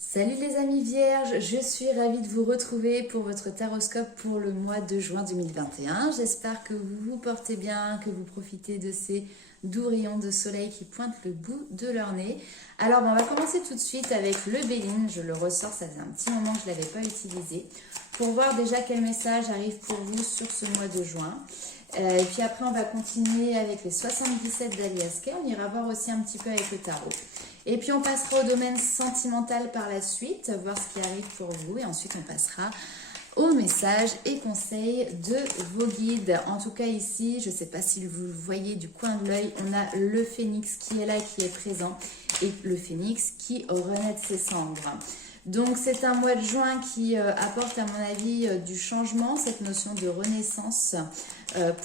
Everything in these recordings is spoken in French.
Salut les amis vierges, je suis ravie de vous retrouver pour votre taroscope pour le mois de juin 2021. J'espère que vous vous portez bien, que vous profitez de ces doux rayons de soleil qui pointent le bout de leur nez. Alors on va commencer tout de suite avec le Béline, je le ressors, ça fait un petit moment que je ne l'avais pas utilisé, pour voir déjà quel message arrive pour vous sur ce mois de juin. Et puis après on va continuer avec les 77 d'Aliasker, on ira voir aussi un petit peu avec le tarot. Et puis on passera au domaine sentimental par la suite, voir ce qui arrive pour vous. Et ensuite on passera aux messages et conseils de vos guides. En tout cas ici, je ne sais pas si vous le voyez du coin de l'œil, on a le phénix qui est là, qui est présent. Et le phénix qui renaît de ses cendres. Donc c'est un mois de juin qui apporte à mon avis du changement, cette notion de renaissance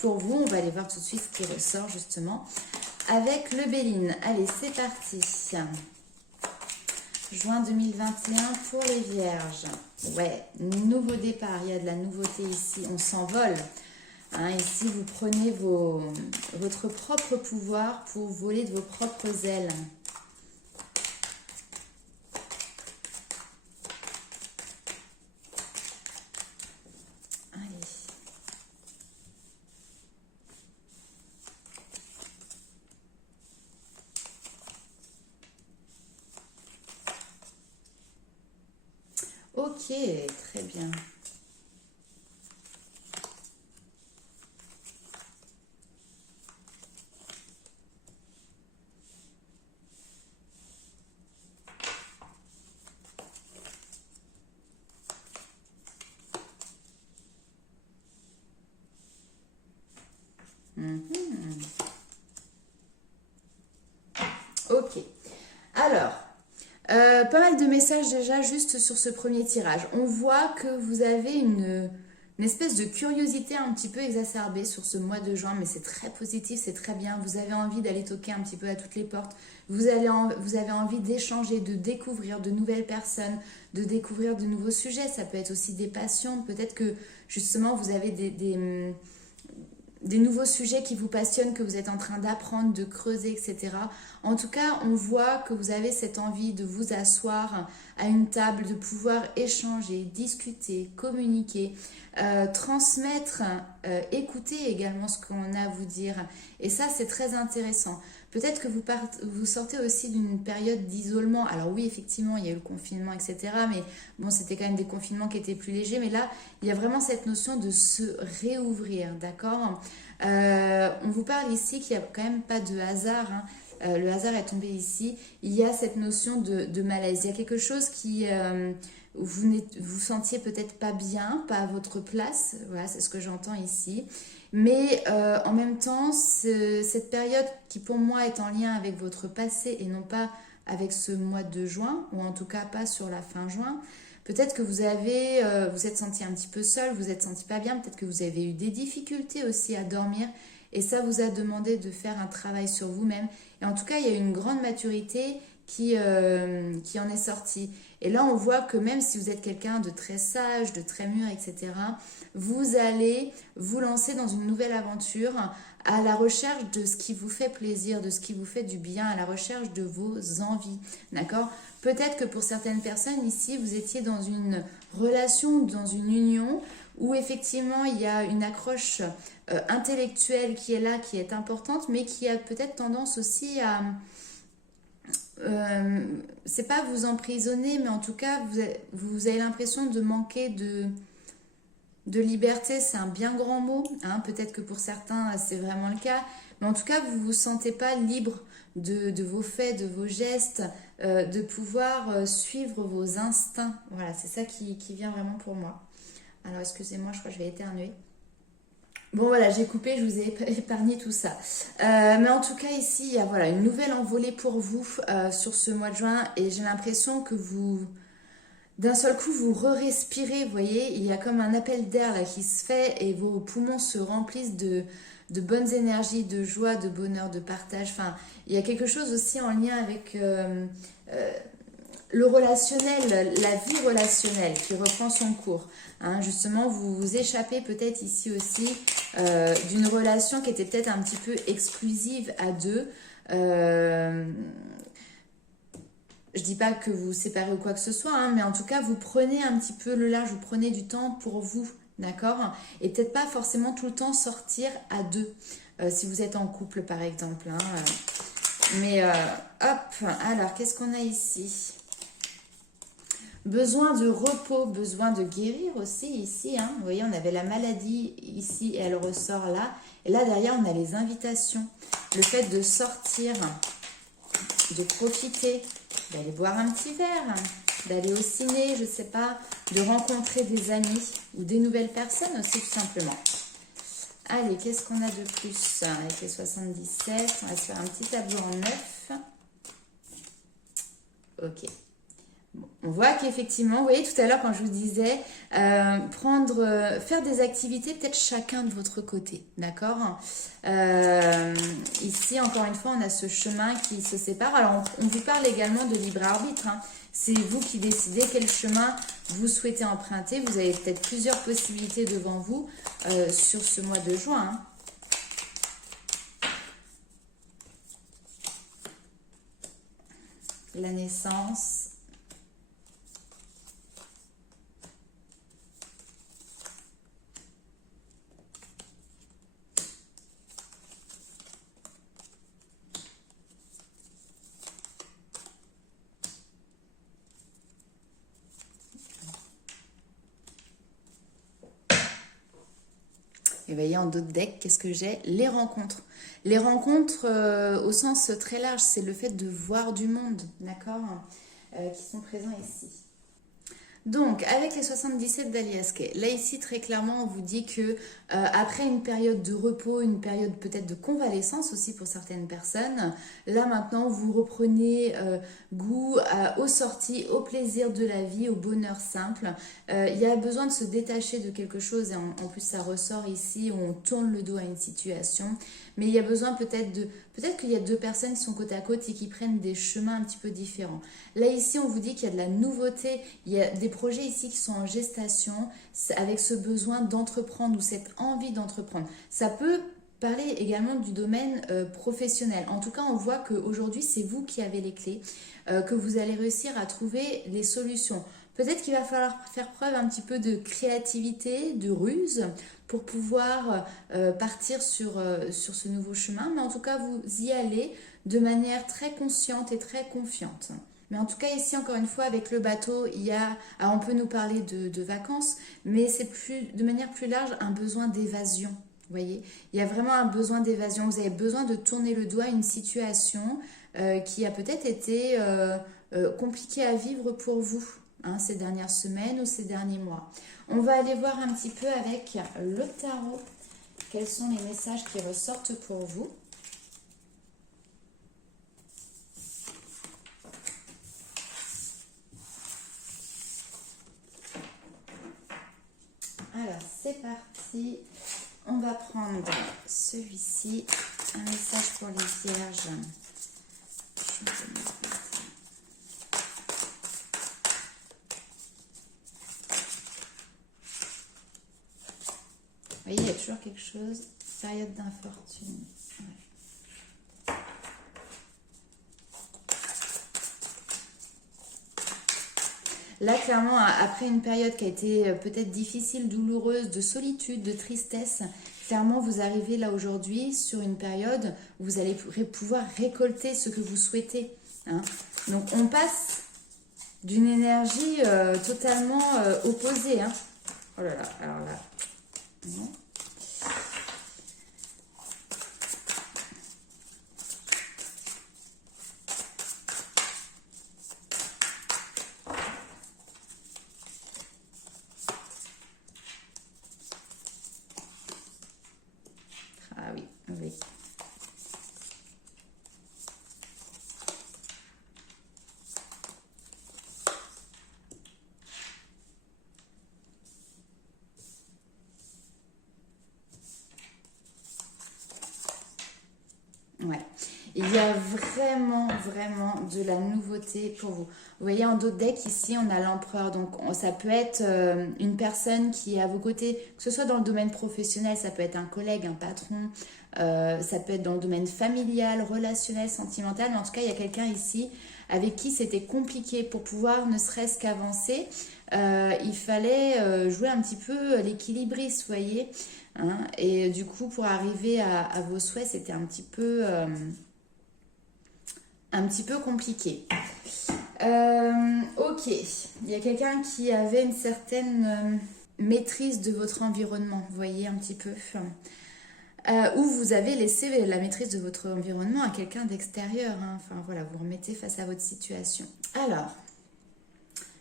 pour vous. On va aller voir tout de suite ce qui ressort justement avec le Béline. Allez, c'est parti. Juin 2021 pour les Vierges. Ouais, nouveau départ, il y a de la nouveauté ici, on s'envole. Hein, ici, vous prenez votre propre pouvoir pour voler de vos propres ailes. Ok, très bien. Ok. Alors, pas mal de messages déjà juste sur ce premier tirage. On voit que vous avez une espèce de curiosité un petit peu exacerbée sur ce mois de juin, mais c'est très positif, c'est très bien. Vous avez envie d'aller toquer un petit peu à toutes les portes. Vous avez envie d'échanger, de découvrir de nouvelles personnes, de découvrir de nouveaux sujets. Ça peut être aussi des passions. Peut-être que justement vous avez des nouveaux sujets qui vous passionnent, que vous êtes en train d'apprendre, de creuser, etc. En tout cas, on voit que vous avez cette envie de vous asseoir à une table, de pouvoir échanger, discuter, communiquer, transmettre, écouter également ce qu'on a à vous dire. Et ça, c'est très intéressant. Peut-être que vous sortez aussi d'une période d'isolement. Alors oui, effectivement, il y a eu le confinement, etc. Mais bon, c'était quand même des confinements qui étaient plus légers. Mais là, il y a vraiment cette notion de se réouvrir, d'accord. On vous parle ici qu'il n'y a quand même pas de hasard, hein. Le hasard est tombé ici. Il y a cette notion de malaise. Il y a quelque chose qui... vous sentiez peut-être pas bien, pas à votre place. Voilà, c'est ce que j'entends ici. Mais en même temps, cette période qui pour moi est en lien avec votre passé et non pas avec ce mois de juin, ou en tout cas pas sur la fin juin, peut-être que vous êtes senti un petit peu seul, vous êtes senti pas bien, peut-être que vous avez eu des difficultés aussi à dormir et ça vous a demandé de faire un travail sur vous-même. Et en tout cas, il y a une grande maturité qui en est sortie. Et là, on voit que même si vous êtes quelqu'un de très sage, de très mûr, etc., vous allez vous lancer dans une nouvelle aventure à la recherche de ce qui vous fait plaisir, de ce qui vous fait du bien, à la recherche de vos envies. D'accord? Peut-être que pour certaines personnes ici, vous étiez dans une relation, dans une union où effectivement il y a une accroche intellectuelle qui est là, qui est importante, mais qui a peut-être tendance aussi à... c'est pas vous emprisonner, mais en tout cas, vous avez l'impression de manquer de liberté. C'est un bien grand mot, hein. Peut-être que pour certains, c'est vraiment le cas. Mais en tout cas, vous ne vous sentez pas libre de vos faits, de vos gestes, de pouvoir suivre vos instincts. Voilà, c'est ça qui vient vraiment pour moi. Alors, excusez-moi, je crois que je vais éternuer. Bon voilà, j'ai coupé, je vous ai épargné tout ça. Mais en tout cas ici, il y a voilà, une nouvelle envolée pour vous sur ce mois de juin et j'ai l'impression que d'un seul coup, vous re-respirez, vous voyez, il y a comme un appel d'air là qui se fait et vos poumons se remplissent de bonnes énergies, de joie, de bonheur, de partage. Enfin, il y a quelque chose aussi en lien avec le relationnel, la vie relationnelle qui reprend son cours. Hein, justement, vous vous échappez peut-être ici aussi d'une relation qui était peut-être un petit peu exclusive à deux. Je dis pas que vous vous séparez ou quoi que ce soit, hein, mais en tout cas, vous prenez un petit peu le large, vous prenez du temps pour vous, d'accord? Et peut-être pas forcément tout le temps sortir à deux, si vous êtes en couple par exemple, hein, mais hop, alors qu'est-ce qu'on a ici? Besoin de repos, besoin de guérir aussi ici, hein. Vous voyez, on avait la maladie ici et elle ressort là. Et là derrière, on a les invitations. Le fait de sortir, de profiter, d'aller boire un petit verre, d'aller au ciné, je sais pas, de rencontrer des amis ou des nouvelles personnes aussi tout simplement. Allez, qu'est-ce qu'on a de plus avec les 77? On va se faire un petit tableau en 9. Ok. Bon, on voit qu'effectivement, vous voyez tout à l'heure quand je vous disais, faire des activités peut-être chacun de votre côté, d'accord. Ici, encore une fois, on a ce chemin qui se sépare. Alors, on vous parle également de libre arbitre, hein. C'est vous qui décidez quel chemin vous souhaitez emprunter. Vous avez peut-être plusieurs possibilités devant vous sur ce mois de juin, hein. La naissance. Et voyez, en d'autres decks, qu'est-ce que j'ai? Les rencontres. Les rencontres, au sens très large, c'est le fait de voir du monde, d'accord, qui sont présents ici. Donc, avec les 77 d'Alias Kay, là ici très clairement on vous dit que après une période de repos, une période peut-être de convalescence aussi pour certaines personnes, là maintenant vous reprenez goût aux sorties, au plaisir de la vie, au bonheur simple. Il y a besoin de se détacher de quelque chose et en plus ça ressort ici où on tourne le dos à une situation. Mais il y a besoin peut-être qu'il y a deux personnes qui sont côte à côte et qui prennent des chemins un petit peu différents. Là ici on vous dit qu'il y a de la nouveauté, il y a des projets ici qui sont en gestation avec ce besoin d'entreprendre ou cette envie d'entreprendre. Ça peut parler également du domaine professionnel. En tout cas, on voit qu'aujourd'hui, c'est vous qui avez les clés, que vous allez réussir à trouver les solutions. Peut-être qu'il va falloir faire preuve un petit peu de créativité, de ruse pour pouvoir partir sur ce nouveau chemin. Mais en tout cas, vous y allez de manière très consciente et très confiante. Mais en tout cas, ici, encore une fois, avec le bateau, on peut nous parler de vacances, mais c'est de manière plus large un besoin d'évasion. Vous voyez, il y a vraiment un besoin d'évasion. Vous avez besoin de tourner le doigt à une situation qui a peut-être été compliquée à vivre pour vous, hein, ces dernières semaines ou ces derniers mois. On va aller voir un petit peu avec le tarot quels sont les messages qui ressortent pour vous. Alors, c'est parti. On va prendre celui-ci, un message pour les vierges. Vous voyez, il y a toujours quelque chose, période d'infortune. Ouais. Là, clairement, après une période qui a été peut-être difficile, douloureuse, de solitude, de tristesse, clairement, vous arrivez là aujourd'hui sur une période où vous allez pouvoir récolter ce que vous souhaitez, hein. Donc, on passe d'une énergie totalement opposée, hein. Oh là là, alors là, non. Ah oui, oui. Ouais. Il y a vraiment, vraiment de la nouveauté pour vous. Vous voyez, en d'autres decks, ici, on a l'empereur. Donc, ça peut être une personne qui est à vos côtés, que ce soit dans le domaine professionnel, ça peut être un collègue, un patron, ça peut être dans le domaine familial, relationnel, sentimental. Mais en tout cas, il y a quelqu'un ici avec qui c'était compliqué pour pouvoir ne serait-ce qu'avancer. Il fallait jouer un petit peu l'équilibriste, vous voyez, hein. Et du coup, pour arriver à vos souhaits, c'était un petit peu compliqué. Ok, il y a quelqu'un qui avait une certaine maîtrise de votre environnement, vous voyez un petit peu. Ou vous avez laissé la maîtrise de votre environnement à quelqu'un d'extérieur, hein. Enfin voilà, vous remettez face à votre situation. Alors,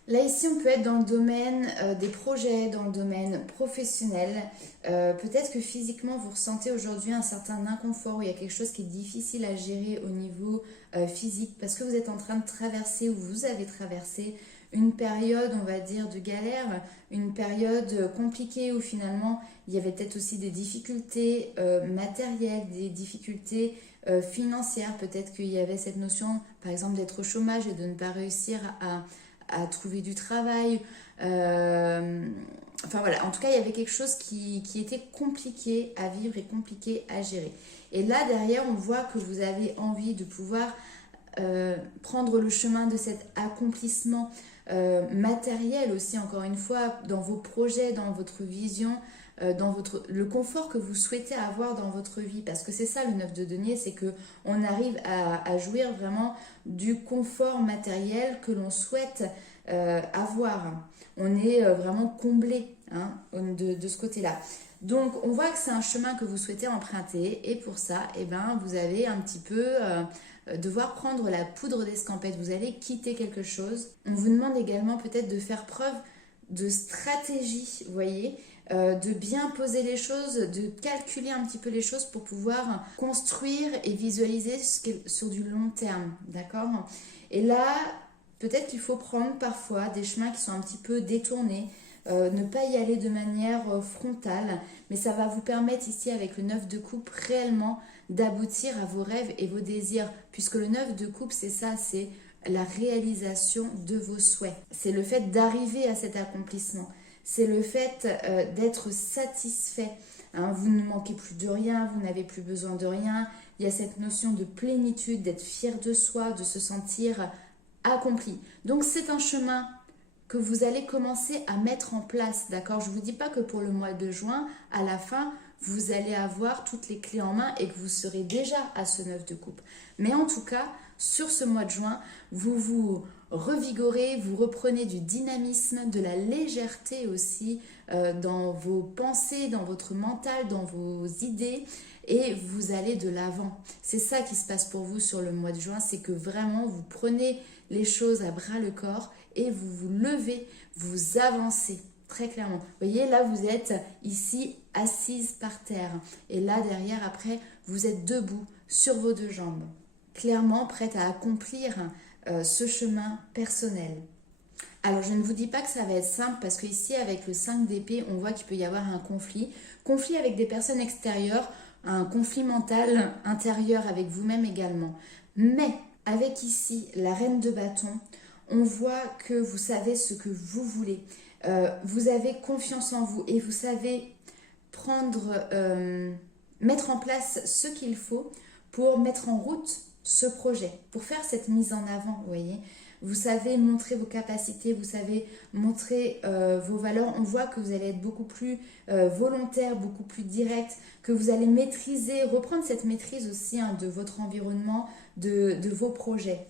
là ici on peut être dans le domaine des projets, dans le domaine professionnel. Peut-être que physiquement vous ressentez aujourd'hui un certain inconfort, où il y a quelque chose qui est difficile à gérer au niveau physique, parce que vous êtes en train de traverser, ou vous avez traversé une période, on va dire, de galère, une période compliquée où finalement il y avait peut-être aussi des difficultés matérielles, des difficultés financières. Peut-être qu'il y avait cette notion, par exemple, d'être au chômage et de ne pas réussir à trouver du travail. Enfin voilà, en tout cas, il y avait quelque chose qui était compliqué à vivre et compliqué à gérer. Et là, derrière, on voit que vous avez envie de pouvoir prendre le chemin de cet accomplissement matériel aussi, encore une fois, dans vos projets, dans votre vision, dans le confort que vous souhaitez avoir dans votre vie. Parce que c'est ça le 9 de denier, c'est qu'on arrive à jouir vraiment du confort matériel que l'on souhaite avoir. On est vraiment comblé, hein, de ce côté-là. Donc on voit que c'est un chemin que vous souhaitez emprunter, et pour ça, eh ben, vous allez un petit peu devoir prendre la poudre d'escampette. Vous allez quitter quelque chose. On vous demande également peut-être de faire preuve de stratégie, vous voyez, de bien poser les choses, de calculer un petit peu les choses pour pouvoir construire et visualiser sur du long terme, d'accord? Et là, peut-être qu'il faut prendre parfois des chemins qui sont un petit peu détournés, ne pas y aller de manière frontale, mais ça va vous permettre ici avec le 9 de coupe réellement d'aboutir à vos rêves et vos désirs, puisque le 9 de coupe c'est ça, c'est la réalisation de vos souhaits, c'est le fait d'arriver à cet accomplissement, c'est le fait d'être satisfait, hein. Vous ne manquez plus de rien, vous n'avez plus besoin de rien, il y a cette notion de plénitude, d'être fier de soi, de se sentir accompli. Donc c'est un chemin que vous allez commencer à mettre en place, d'accord? Je ne vous dis pas que pour le mois de juin, à la fin, vous allez avoir toutes les clés en main et que vous serez déjà à ce 9 de coupe. Mais en tout cas, sur ce mois de juin, vous vous revigorez, vous reprenez du dynamisme, de la légèreté aussi dans vos pensées, dans votre mental, dans vos idées, et vous allez de l'avant. C'est ça qui se passe pour vous sur le mois de juin, c'est que vraiment vous prenez les choses à bras le corps et vous vous levez, vous avancez très clairement. Vous voyez, là vous êtes ici assise par terre, et là derrière après vous êtes debout sur vos deux jambes, clairement prête à accomplir ce chemin personnel. Alors je ne vous dis pas que ça va être simple, parce que ici avec le 5 d'épée on voit qu'il peut y avoir un conflit avec des personnes extérieures, un conflit mental intérieur avec vous-même également. Mais avec ici la reine de bâton, on voit que vous savez ce que vous voulez. Vous avez confiance en vous et vous savez mettre en place ce qu'il faut pour mettre en route ce projet, pour faire cette mise en avant, vous voyez. Vous savez montrer vos capacités, vous savez montrer vos valeurs. On voit que vous allez être beaucoup plus volontaire, beaucoup plus direct, que vous allez maîtriser, reprendre cette maîtrise aussi, hein, de votre environnement, de vos projets.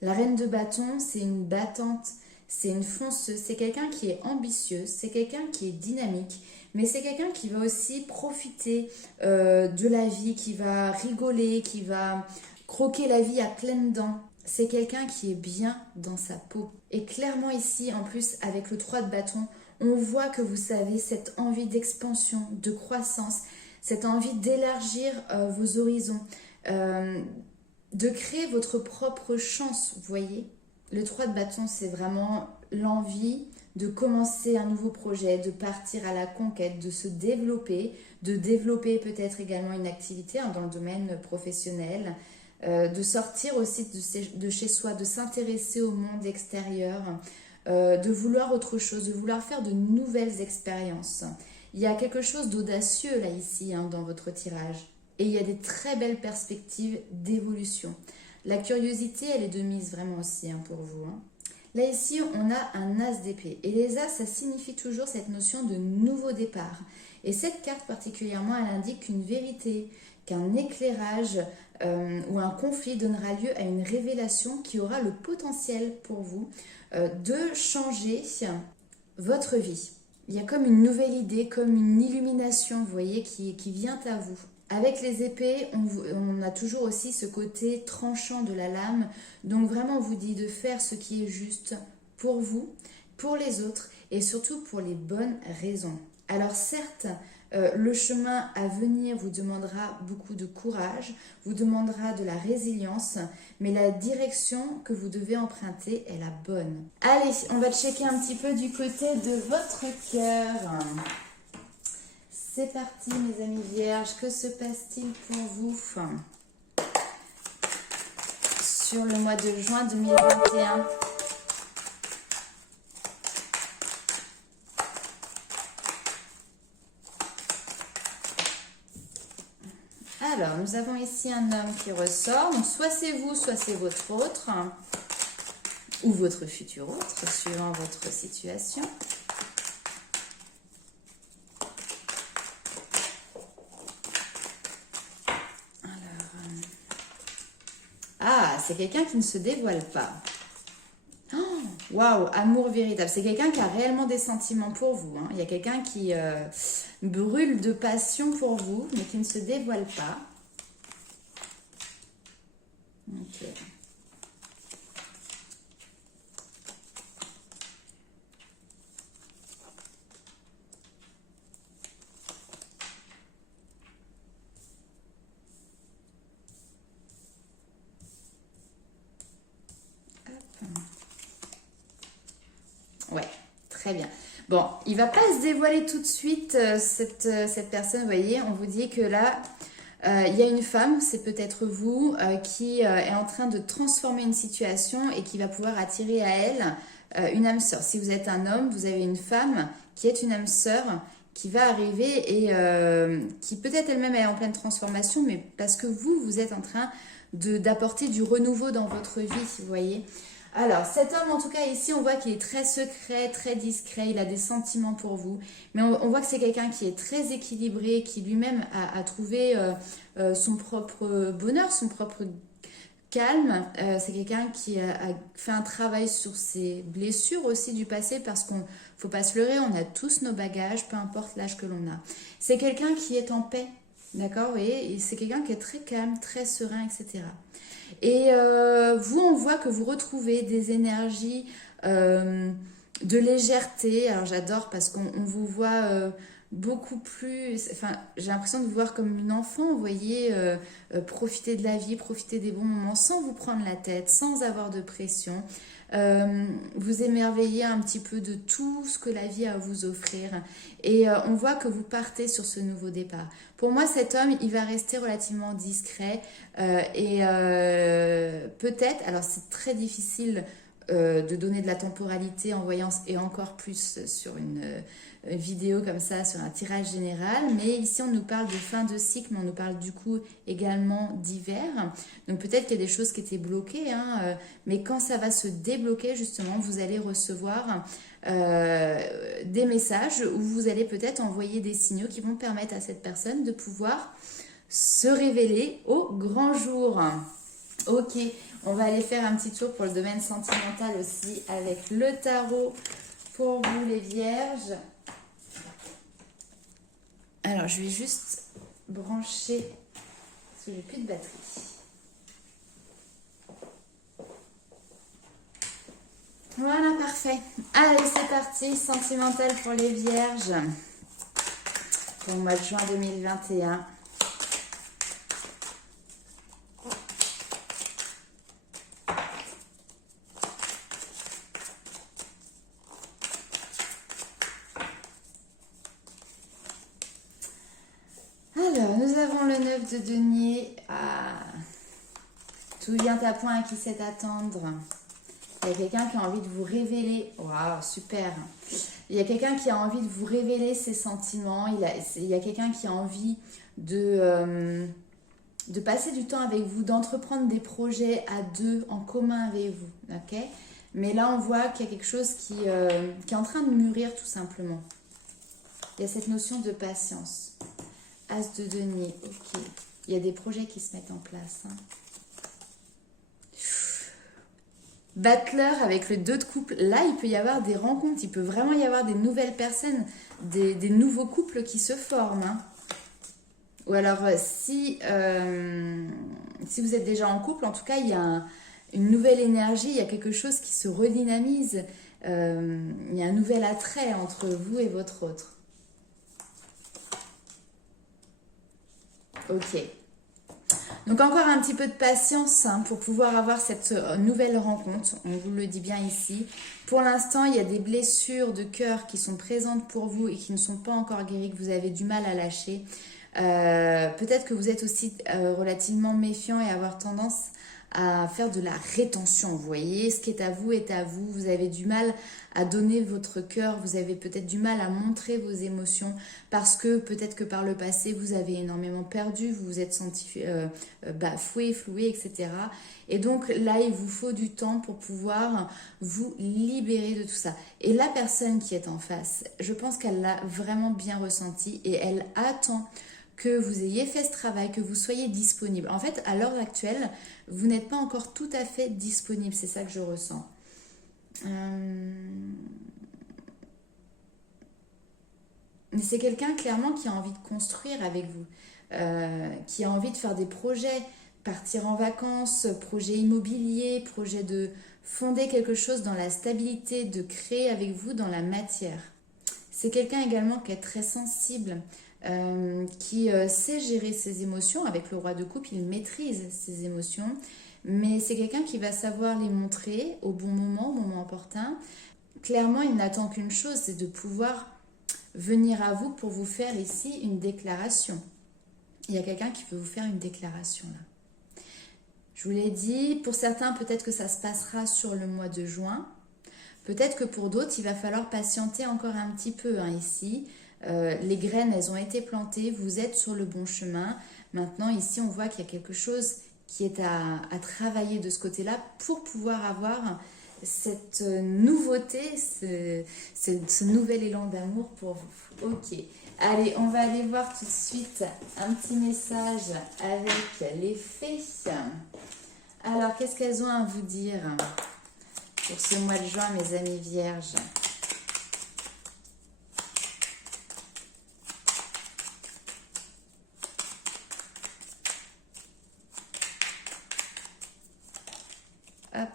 La reine de bâton, c'est une battante, c'est une fonceuse, c'est quelqu'un qui est ambitieuse, c'est quelqu'un qui est dynamique, mais c'est quelqu'un qui va aussi profiter de la vie, qui va rigoler, qui va croquer la vie à pleines dents. C'est quelqu'un qui est bien dans sa peau. Et clairement ici, en plus, avec le 3 de bâton, on voit que vous savez cette envie d'expansion, de croissance, cette envie d'élargir vos horizons, de créer votre propre chance, vous voyez. Le 3 de bâton, c'est vraiment l'envie de commencer un nouveau projet, de partir à la conquête, de se développer, de développer peut-être également une activité, hein, dans le domaine professionnel, de sortir aussi de chez soi, de s'intéresser au monde extérieur, de vouloir autre chose, de vouloir faire de nouvelles expériences. Il y a quelque chose d'audacieux là ici, hein, dans votre tirage. Et il y a des très belles perspectives d'évolution. La curiosité, elle est de mise vraiment aussi hein, pour vous. Hein. Là, ici, on a un as d'épée. Et les as, ça signifie toujours cette notion de nouveau départ. Et cette carte particulièrement, elle indique qu'une vérité, qu'un éclairage ou un conflit donnera lieu à une révélation qui aura le potentiel pour vous de changer votre vie. Il y a comme une nouvelle idée, comme une illumination, vous voyez, qui vient à vous. Avec les épées, on a toujours aussi ce côté tranchant de la lame. Donc vraiment, on vous dit de faire ce qui est juste pour vous, pour les autres et surtout pour les bonnes raisons. Alors certes, le chemin à venir vous demandera beaucoup de courage, vous demandera de la résilience, mais la direction que vous devez emprunter est la bonne. Allez, on va checker un petit peu du côté de votre cœur. C'est parti mes amis vierges, que se passe-t-il pour vous sur le mois de juin 2021? Alors, nous avons ici un homme qui ressort, donc soit c'est vous, soit c'est votre autre, ou votre futur autre, suivant votre situation. Ah, c'est quelqu'un qui ne se dévoile pas. Waouh, amour véritable. C'est quelqu'un qui a réellement des sentiments pour vous. Hein. Il y a quelqu'un qui brûle de passion pour vous, mais qui ne se dévoile pas. Ok. Ouais, très bien. Bon, il va pas se dévoiler tout de suite, cette personne, vous voyez, on vous dit que là, il y a une femme, c'est peut-être vous, qui est en train de transformer une situation et qui va pouvoir attirer à elle une âme sœur. Si vous êtes un homme, vous avez une femme qui est une âme sœur qui va arriver et qui peut-être elle-même est en pleine transformation, mais parce que vous êtes en train d'apporter du renouveau dans votre vie, vous voyez. Alors, cet homme, en tout cas, ici, on voit qu'il est très secret, très discret, il a des sentiments pour vous. Mais on voit que c'est quelqu'un qui est très équilibré, qui lui-même a trouvé son propre bonheur, son propre calme. C'est quelqu'un qui a fait un travail sur ses blessures aussi du passé, parce qu'on faut pas se leurrer, on a tous nos bagages, peu importe l'âge que l'on a. C'est quelqu'un qui est en paix, d'accord, vous voyez, c'est quelqu'un qui est très calme, très serein, etc. Et vous, on voit que vous retrouvez des énergies de légèreté. Alors j'adore parce qu'on vous voit beaucoup plus... Enfin, j'ai l'impression de vous voir comme une enfant, vous voyez, profiter de la vie, profiter des bons moments sans vous prendre la tête, sans avoir de pression. Vous émerveillez un petit peu de tout ce que la vie a à vous offrir. Et on voit que vous partez sur ce nouveau départ. Pour moi, cet homme, il va rester relativement discret et peut-être, alors c'est très difficile de donner de la temporalité en voyance et encore plus sur une vidéo comme ça, sur un tirage général. Mais ici, on nous parle de fin de cycle, mais on nous parle du coup également d'hiver. Donc peut-être qu'il y a des choses qui étaient bloquées, hein, mais quand ça va se débloquer, justement, vous allez recevoir des messages où vous allez peut-être envoyer des signaux qui vont permettre à cette personne de pouvoir se révéler au grand jour. Ok, on va aller faire un petit tour pour le domaine sentimental aussi avec le tarot pour vous les vierges. Alors, je vais juste brancher parce que j'ai plus de batterie. Voilà, parfait. Allez, c'est parti. Sentimental pour les vierges pour le mois de juin 2021. Alors, nous avons le 9 de denier. Ah, tout vient à point à qui sait attendre. Il y a quelqu'un qui a envie de vous révéler. Waouh, super. Il y a quelqu'un qui a envie de vous révéler ses sentiments. Il y a quelqu'un qui a envie de de passer du temps avec vous, d'entreprendre des projets à deux, en commun avec vous, ok? Mais là, on voit qu'il y a quelque chose qui est en train de mûrir tout simplement. Il y a cette notion de patience. As de denier, ok. Il y a des projets qui se mettent en place. Hein. Battleur avec le 2 de couple. Là, il peut y avoir des rencontres. Il peut vraiment y avoir des nouvelles personnes, des nouveaux couples qui se forment. Hein. Ou alors, si vous êtes déjà en couple, en tout cas, il y a une nouvelle énergie, il y a quelque chose qui se redynamise. Il y a un nouvel attrait entre vous et votre autre. Ok. Donc encore un petit peu de patience hein, pour pouvoir avoir cette nouvelle rencontre. On vous le dit bien ici. Pour l'instant, il y a des blessures de cœur qui sont présentes pour vous et qui ne sont pas encore guéries, que vous avez du mal à lâcher. Peut-être que vous êtes aussi relativement méfiant et avoir tendance à faire de la rétention. Vous voyez, ce qui est à vous est à vous. Vous avez du mal à donner votre cœur. Vous avez peut-être du mal à montrer vos émotions parce que peut-être que par le passé, vous avez énormément perdu. Vous vous êtes senti bafoué, floué, etc. Et donc là, il vous faut du temps pour pouvoir vous libérer de tout ça. Et la personne qui est en face, je pense qu'elle l'a vraiment bien ressenti et elle attend que vous ayez fait ce travail, que vous soyez disponible. En fait, à l'heure actuelle, vous n'êtes pas encore tout à fait disponible. C'est ça que je ressens. Mais c'est quelqu'un clairement qui a envie de construire avec vous, qui a envie de faire des projets, partir en vacances, projet immobilier, projet de fonder quelque chose dans la stabilité, de créer avec vous dans la matière. C'est quelqu'un également qui est très sensible, qui sait gérer ses émotions. Avec le roi de coupe, il maîtrise ses émotions, mais c'est quelqu'un qui va savoir les montrer au bon moment, au moment opportun. Clairement, il n'attend qu'une chose, c'est de pouvoir venir à vous pour vous faire ici une déclaration. Il y a quelqu'un qui veut vous faire une déclaration là. Je vous l'ai dit, pour certains, peut-être que ça se passera sur le mois de juin. Peut-être que pour d'autres, il va falloir patienter encore un petit peu hein, ici. Les graines, elles ont été plantées, vous êtes sur le bon chemin. Maintenant, ici, on voit qu'il y a quelque chose qui est à travailler de ce côté-là pour pouvoir avoir cette nouveauté, ce nouvel élan d'amour pour vous. Ok, allez, on va aller voir tout de suite un petit message avec les fées. Alors, qu'est-ce qu'elles ont à vous dire pour ce mois de juin, mes amis vierges? Hop.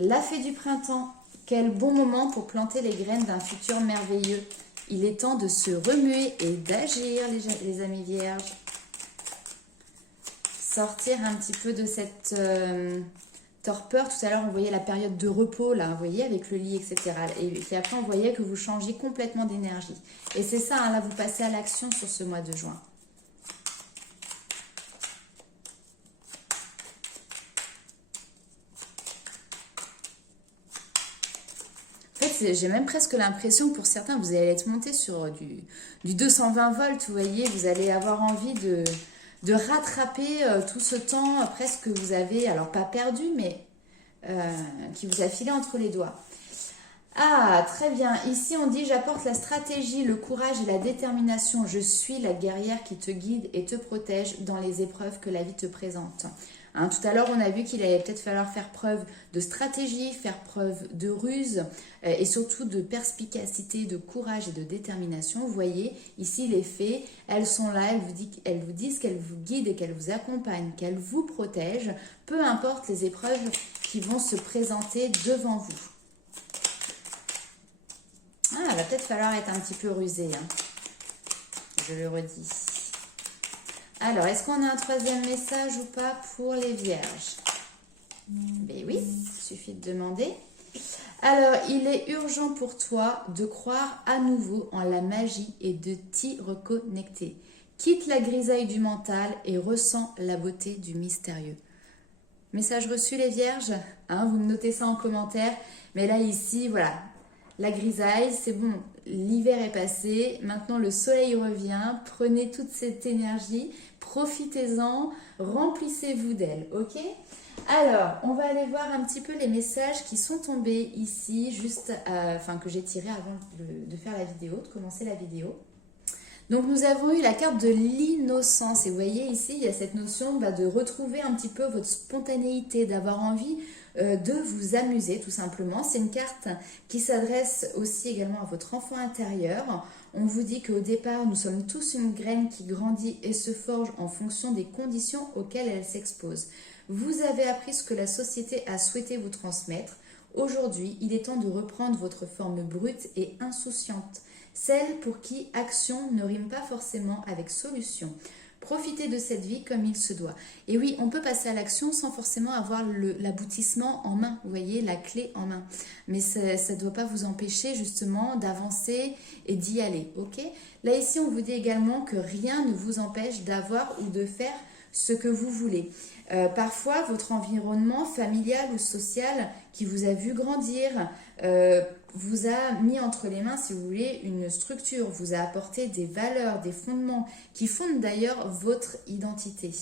La fée du printemps. Quel bon moment pour planter les graines d'un futur merveilleux. Il est temps de se remuer et d'agir, les amis vierges. Sortir un petit peu de cette torpeur. Tout à l'heure, on voyait la période de repos, là, vous voyez, avec le lit, etc. Et puis après, on voyait que vous changiez complètement d'énergie. Et c'est ça, hein, là, vous passez à l'action sur ce mois de juin. J'ai même presque l'impression que pour certains, vous allez être monté sur du 220 volts, vous voyez, vous allez avoir envie de rattraper tout ce temps presque que vous avez, alors pas perdu, mais qui vous a filé entre les doigts. Ah, très bien. Ici, on dit, j'apporte la stratégie, le courage et la détermination. Je suis la guerrière qui te guide et te protège dans les épreuves que la vie te présente. Hein, tout à l'heure, on a vu qu'il allait peut-être falloir faire preuve de stratégie, faire preuve de ruse et surtout de perspicacité, de courage et de détermination. Vous voyez, ici, les fées, elles sont là, elles vous disent qu'elles vous guident et qu'elles vous accompagnent, qu'elles vous protègent, peu importe les épreuves qui vont se présenter devant vous. Ah, il va peut-être falloir être un petit peu rusé, hein. Je le redis. Alors, est-ce qu'on a un troisième message ou pas pour les vierges? Ben oui, il suffit de demander. Alors, il est urgent pour toi de croire à nouveau en la magie et de t'y reconnecter. Quitte la grisaille du mental et ressens la beauté du mystérieux. Message reçu les vierges, hein, vous me notez ça en commentaire. Mais là, ici, voilà, la grisaille, c'est bon, l'hiver est passé, maintenant le soleil revient, prenez toute cette énergie, profitez-en, remplissez-vous d'elle, ok? Alors, on va aller voir un petit peu les messages qui sont tombés ici, que j'ai tiré avant de faire la vidéo, de commencer la vidéo. Donc nous avons eu la carte de l'innocence et vous voyez ici il y a cette notion de retrouver un petit peu votre spontanéité, d'avoir envie de vous amuser tout simplement. C'est une carte qui s'adresse aussi également à votre enfant intérieur. On vous dit qu'au départ nous sommes tous une graine qui grandit et se forge en fonction des conditions auxquelles elle s'expose. Vous avez appris ce que la société a souhaité vous transmettre. Aujourd'hui, il est temps de reprendre votre forme brute et insouciante. Celle pour qui action ne rime pas forcément avec solution. Profitez de cette vie comme il se doit. Et oui, on peut passer à l'action sans forcément avoir l'aboutissement en main, vous voyez, la clé en main. Mais ça ne doit pas vous empêcher justement d'avancer et d'y aller, ok? Là ici, on vous dit également que rien ne vous empêche d'avoir ou de faire ce que vous voulez. Parfois, votre environnement familial ou social qui vous a vu grandir vous a mis entre les mains, si vous voulez, une structure, vous a apporté des valeurs, des fondements qui fondent d'ailleurs votre identité.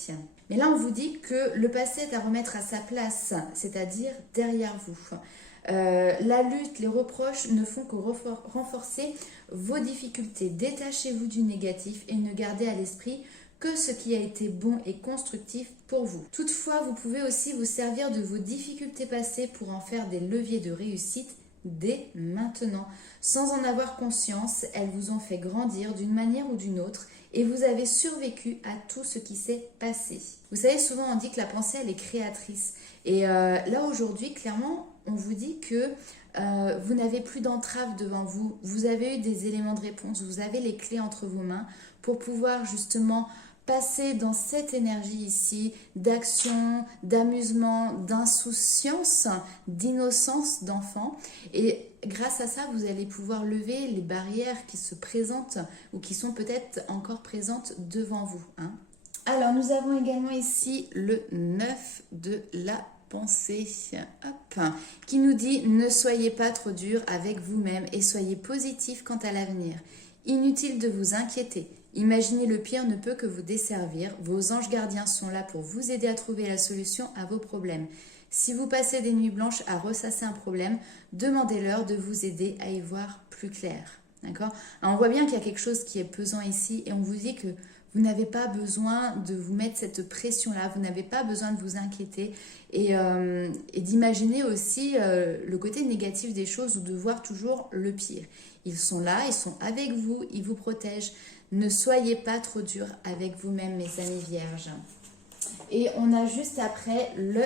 Mais là, on vous dit que le passé est à remettre à sa place, c'est-à-dire derrière vous. La lutte, les reproches ne font que renforcer vos difficultés. Détachez-vous du négatif et ne gardez à l'esprit que ce qui a été bon et constructif pour vous. Toutefois, vous pouvez aussi vous servir de vos difficultés passées pour en faire des leviers de réussite dès maintenant. Sans en avoir conscience, elles vous ont fait grandir d'une manière ou d'une autre et vous avez survécu à tout ce qui s'est passé. Vous savez, souvent on dit que la pensée, elle est créatrice. Et là, aujourd'hui, clairement, on vous dit que vous n'avez plus d'entrave devant vous. Vous avez eu des éléments de réponse, vous avez les clés entre vos mains pour pouvoir justement passer dans cette énergie ici d'action, d'amusement, d'insouciance, d'innocence d'enfant. Et grâce à ça, vous allez pouvoir lever les barrières qui se présentent ou qui sont peut-être encore présentes devant vous. Alors, nous avons également ici le 9 de la pensée, qui nous dit « Ne soyez pas trop dur avec vous-même et soyez positif quant à l'avenir. Inutile de vous inquiéter. Imaginer le pire ne peut que vous desservir. Vos anges gardiens sont là pour vous aider à trouver la solution à vos problèmes. Si vous passez des nuits blanches à ressasser un problème, demandez-leur de vous aider à y voir plus clair. » D'accord ? Alors on voit bien qu'il y a quelque chose qui est pesant ici et on vous dit que vous n'avez pas besoin de vous mettre cette pression-là, vous n'avez pas besoin de vous inquiéter et d'imaginer aussi le côté négatif des choses ou de voir toujours le pire. Ils sont là, ils sont avec vous, ils vous protègent. Ne soyez pas trop dur avec vous-même, mes amis vierges. Et on a juste après le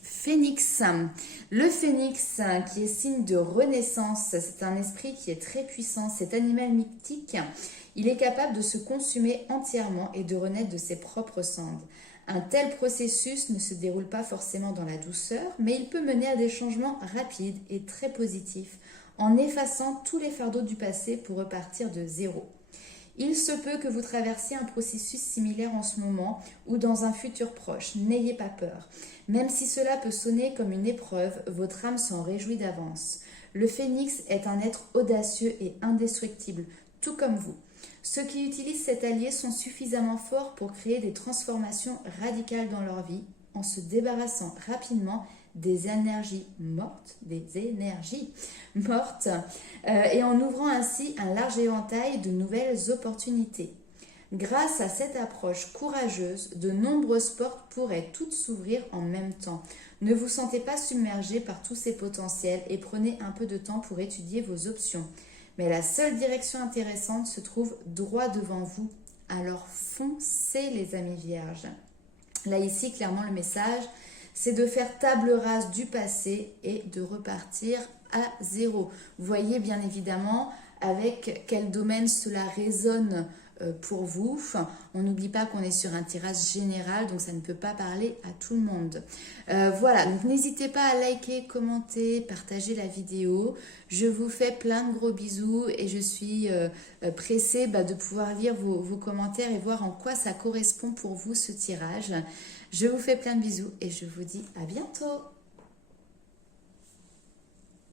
Phénix. Le phénix qui est signe de renaissance, c'est un esprit qui est très puissant. Cet animal mythique, il est capable de se consumer entièrement et de renaître de ses propres cendres. Un tel processus ne se déroule pas forcément dans la douceur, mais il peut mener à des changements rapides et très positifs, en effaçant tous les fardeaux du passé pour repartir de zéro. Il se peut que vous traversiez un processus similaire en ce moment ou dans un futur proche. N'ayez pas peur. Même si cela peut sonner comme une épreuve, votre âme s'en réjouit d'avance. Le phénix est un être audacieux et indestructible, tout comme vous. Ceux qui utilisent cet allié sont suffisamment forts pour créer des transformations radicales dans leur vie en se débarrassant rapidement des énergies mortes, et en ouvrant ainsi un large éventail de nouvelles opportunités. Grâce à cette approche courageuse, de nombreuses portes pourraient toutes s'ouvrir en même temps. Ne vous sentez pas submergé par tous ces potentiels et prenez un peu de temps pour étudier vos options. Mais la seule direction intéressante se trouve droit devant vous. Alors foncez les amis vierges. Là ici, clairement le message, c'est de faire table rase du passé et de repartir à zéro. Vous voyez bien évidemment avec quel domaine cela résonne pour vous. On n'oublie pas qu'on est sur un tirage général, donc ça ne peut pas parler à tout le monde. Voilà, donc n'hésitez pas à liker, commenter, partager la vidéo. Je vous fais plein de gros bisous et je suis pressée de pouvoir lire vos commentaires et voir en quoi ça correspond pour vous ce tirage. Je vous fais plein de bisous et je vous dis à bientôt.